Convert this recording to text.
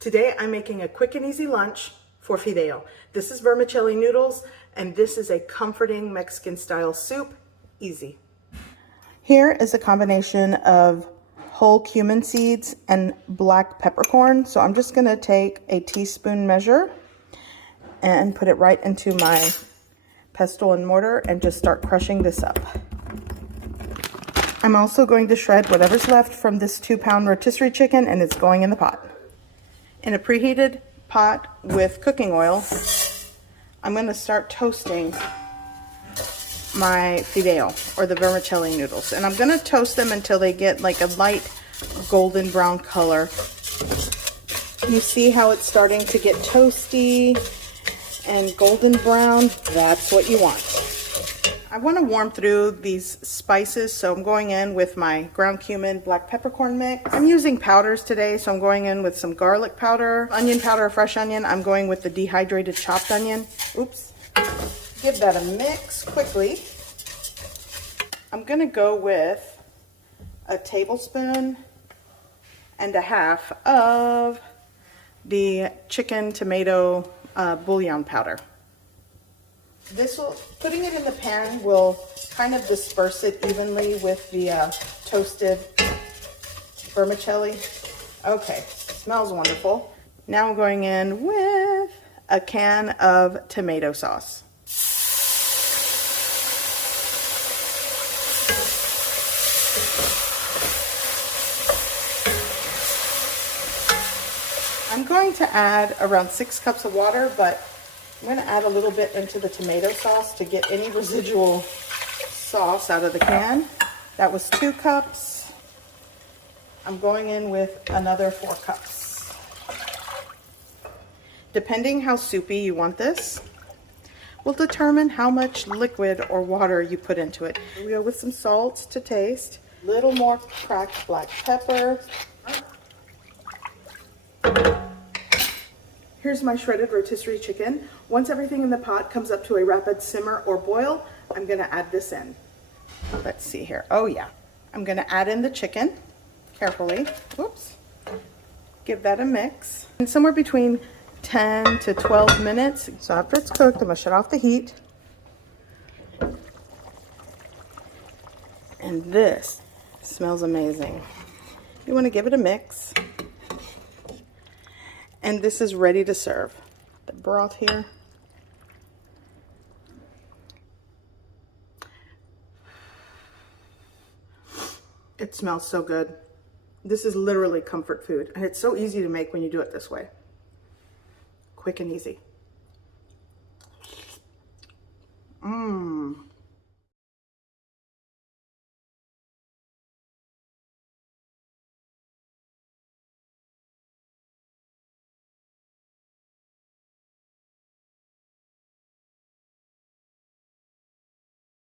Today I'm making a quick and easy lunch for fideo. This is vermicelli noodles, and this is a comforting Mexican style soup. Easy. Here is a combination of whole cumin seeds and black peppercorn. So I'm just gonna take a teaspoon measure and put it right into my pestle and mortar and just start crushing this up. I'm also going to shred whatever's left from this 2-pound rotisserie chicken, and it's going in the pot. In a preheated pot with cooking oil, I'm going to start toasting my fideo, or the vermicelli noodles. And I'm going to toast them until they get like a light golden brown color. You see how it's starting to get toasty and golden brown? That's what you want. I want to warm through these spices, so I'm going in with my ground cumin, black peppercorn mix. I'm using powders today, so I'm going in with some garlic powder, onion powder, fresh onion. I'm going with the dehydrated chopped onion. Oops. Give that a mix quickly. I'm going to go with a tablespoon and a half of the chicken tomato bouillon powder. Putting it in the pan will kind of disperse it evenly with the toasted vermicelli. Okay, smells wonderful. Now I'm going in with a can of tomato sauce. I'm going to add around 6 cups of water, but I'm going to add a little bit into the tomato sauce to get any residual sauce out of the can. That was 2 cups. I'm going in with another 4 cups. Depending how soupy you want this will determine how much liquid or water you put into it. We go with some salt to taste, a little more cracked black pepper. Here's my shredded rotisserie chicken. Once everything in the pot comes up to a rapid simmer or boil, I'm gonna add this in. Let's see here. Oh yeah. I'm gonna add in the chicken carefully. Whoops. Give that a mix. And somewhere between 10 to 12 minutes. So after it's cooked, I'm gonna shut off the heat. And this smells amazing. You wanna give it a mix. And this is ready to serve. The broth here. It smells so good. This is literally comfort food, and it's so easy to make when you do it this way. Quick and easy. Mmm.